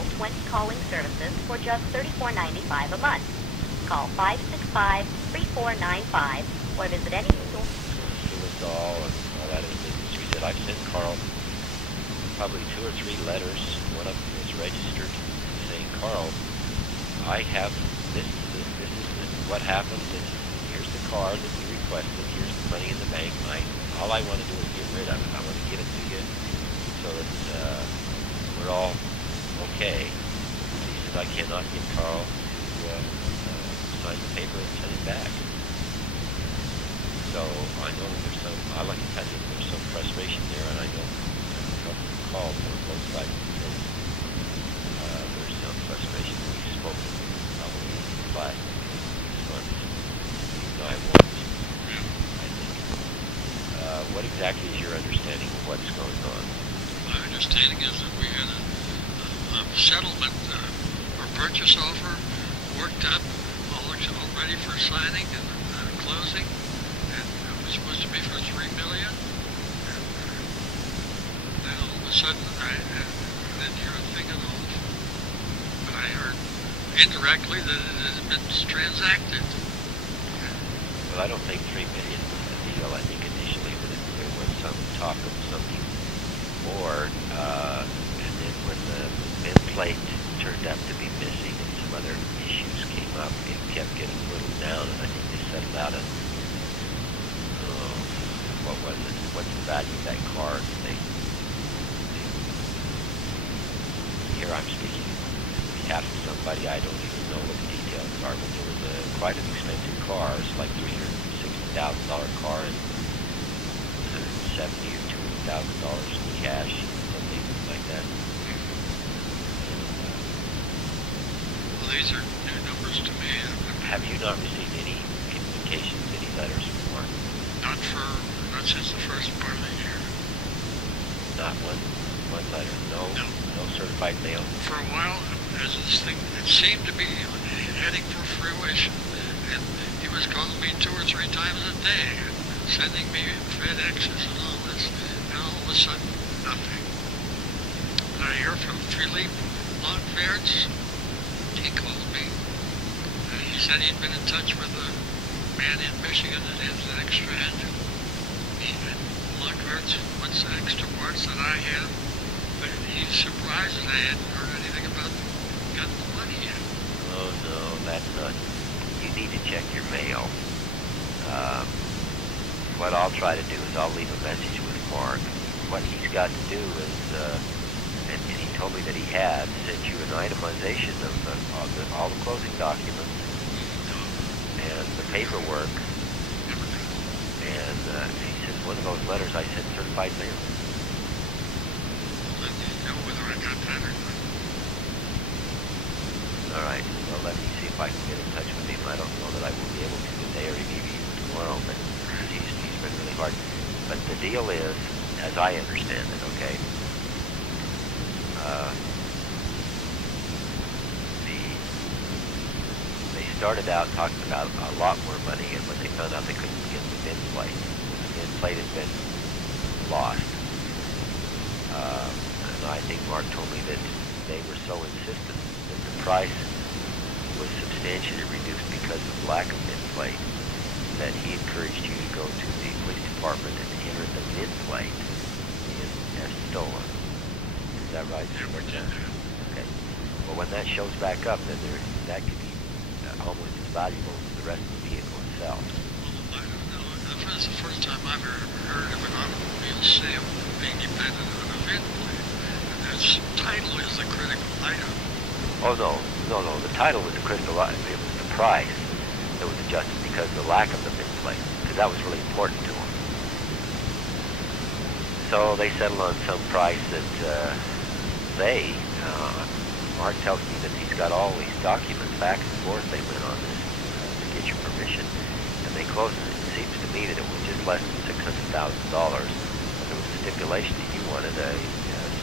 all 20 calling services for just $34.95 a month. Call 565-3495 or visit any store. And all that in the business. He said, I've sent Karl probably 2 or 3 letters. One of them is registered saying, Karl, I have this is what happened. Here's the car that you requested. Here's the money in the bank. All I want to do is get rid of it. I want to give it to you so that we're all okay. He said, I cannot get Karl to sign the paper and send it back. So I know that there's some, I like to tell you, there's some frustration there, and I know from calls on both sides of the fence, there's some frustration. We've spoken probably last month. I won't, I think. What exactly is your understanding of what's going on? My understanding is that we had a settlement or purchase offer worked up, all ready for signing and closing. It was supposed to be for $3 million. And then all of a sudden, I didn't hear a thing at all. But I heard indirectly that it had been transacted. Well, I don't think $3 million was the deal. I think initially that there was some talk of something more, and then when the bin plate turned out to be missing and some other issues came up, it kept getting whittled down, and I think they settled out at, what was it? What's the value of that car? Here I'm speaking on behalf of somebody, I don't even know what the details are, but there was quite an expensive car. It's like $360,000 car and $170,000 or $200,000 in cash, something like that. Well, these are new numbers to me. Have you not received any communications, any letters from Mark? Not since the first part of the year. Not one letter. No certified mail. For a while, as this thing, it seemed to be heading for fruition, and he was calling me 2 or 3 times a day, and sending me FedExes and all this, and all of a sudden, nothing. And I hear from Phillipe Lancksweert. He called me, and he said he'd been in touch with a man in Michigan that has an extra engine. Lancksweert wants the extra parts that I have, but he's surprised that I hadn't heard anything about getting the money yet. Oh no, that's not. You need to check your mail. What I'll try to do is I'll leave a message with Mark. What he's got to do is, and he told me that he had sent you an itemization of all the closing documents and the paperwork. And he says one of those letters I sent certified mail. Well, then you know whether I got that or not. All right. Well, let me see if I can get in touch with him. I don't know that I will be able to today or maybe even tomorrow, but he's been really hard. But the deal is, as I understand it, okay, they started out talking about a lot more money, and when they found out they couldn't get the bin plate, had been lost. And I think Mark told me that they were so insistent that the price was substantially reduced because of lack of bin plate, that he encouraged you to go to the police department and enter the bin plate as stolen. Is that right? Yeah, we can. Okay. Well, when that shows back up, then that could be almost as valuable as the rest of the vehicle itself. Well, I don't know. That's the first time I've ever heard of an automobile sale being dependent on a VIN plate. And that's title is the critical item. Oh, no. The title was the critical item. It was the price that was adjusted because of the lack of the VIN plate, because that was really important to them. So they settled on some price that Mark tells me that he's got all these documents back and forth. They went on this to get your permission, and they closed it. It seems to me that it was just less than $600,000. But there was a stipulation that you wanted a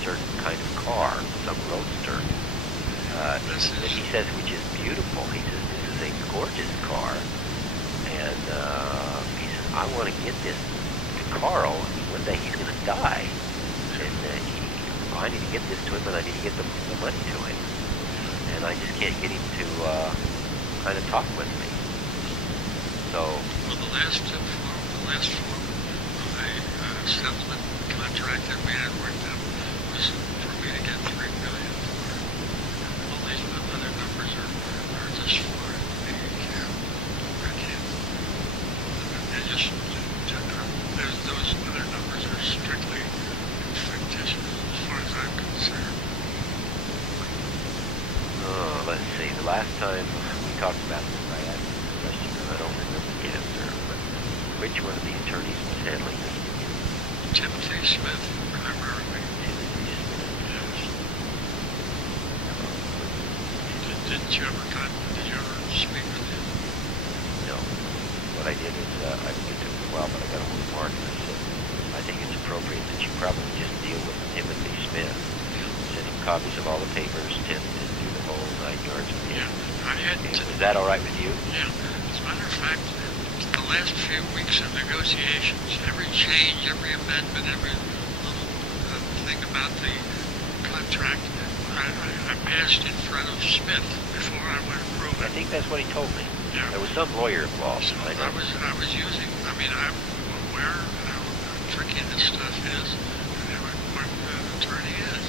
certain kind of car, some roadster. That he says, which is beautiful. He says, this is a gorgeous car. And he says, I want to get this to Karl. One day he's going to die. And I need to get this to him, and I need to get the money to him. And I just can't get him to kind of talk with me. So. Well, the last form of a settlement contract that we had worked out was for me to get $3 million for it. All these other numbers are just for the account. I can't. They're just, those other numbers are strictly fictitious as far as I'm concerned. Oh, let's see. The last time we talked about this, I asked this question, and I don't remember the answer, but which one of the attorneys was handling this? Timothy Smith, primarily. Timothy Smith. Yes. Did you ever speak with him? No. What I did is, I it took a while, but I got a hold of Mark, and I said, I think it's appropriate that you probably just deal with Timothy Smith. Send him copies of all the papers, Tim, and do the whole 9 yards with him. Yeah, I had to. Is that all right with you? Yeah. As a matter of fact, the last few weeks of negotiations, every change, every amendment, every little thing about the contract, I passed in front of Smith before I went to prove it. I think that's what he told me. Yeah. There was some lawyer involved. So I was using, I mean, I'm aware how tricky this stuff is and how important an attorney is.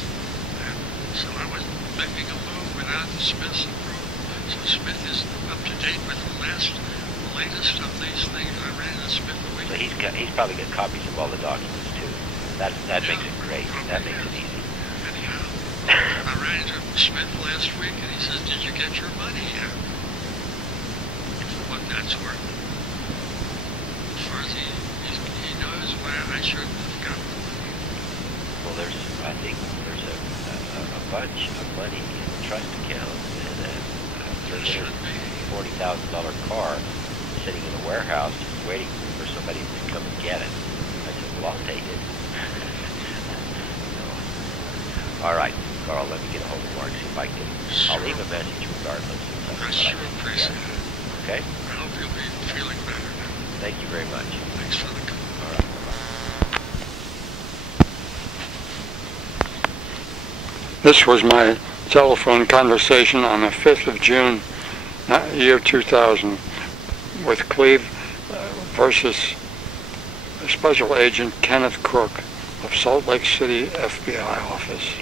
And so I wasn't making a move without Smith's approval. So Smith is up to date with the latest of these things. I ran into Smith a week. So he's probably got copies of all the documents too. That makes it great. That makes it easy. Anyhow, I ran into Smith last week and he says, "Did you get your money yet?" For what that's worth. As far as he knows why I shouldn't have gotten the money. Well, I think there's a bunch of money in the trust account and a $340,000 car sitting in a warehouse just waiting for somebody to come and get it. I said, well, I'll take it. So, all right, Carl, let me get a hold of Mark, see if I can. Sure. I'll leave a message regardless. I sure appreciate it. Okay? I hope you'll be feeling better now. Thank you very much. Thanks for the call. All right. This was my telephone conversation on the 5th of June, year 2000, with Kleve versus Special Agent Kenneth Crook of Salt Lake City FBI office.